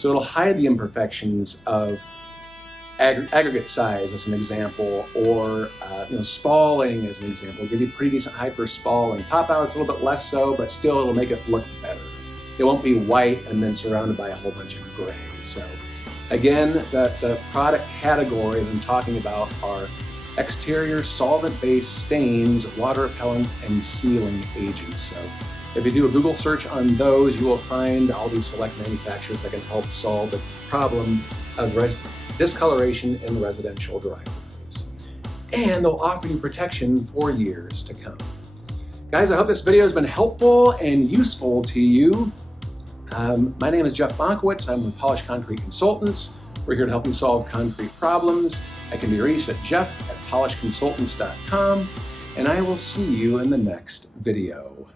So it'll hide the imperfections of aggregate size as an example, or spalling as an example. It'll give you a pretty decent height for spalling. Pop out's a little bit less so, but still it'll make it look better. It won't be white and then surrounded by a whole bunch of gray. So again, the product category that I'm talking about are exterior solvent-based stains, water repellent, and sealing agents. So if you do a Google search on those, you will find all these select manufacturers that can help solve the problem of discoloration in residential driveways. And they'll offer you protection for years to come. Guys, I hope this video has been helpful and useful to you. My name is Jeff Bonkiewicz. I'm with Polished Concrete Consultants. We're here to help you solve concrete problems. I can be reached at jeff@polishedconsultants.com, and I will see you in the next video.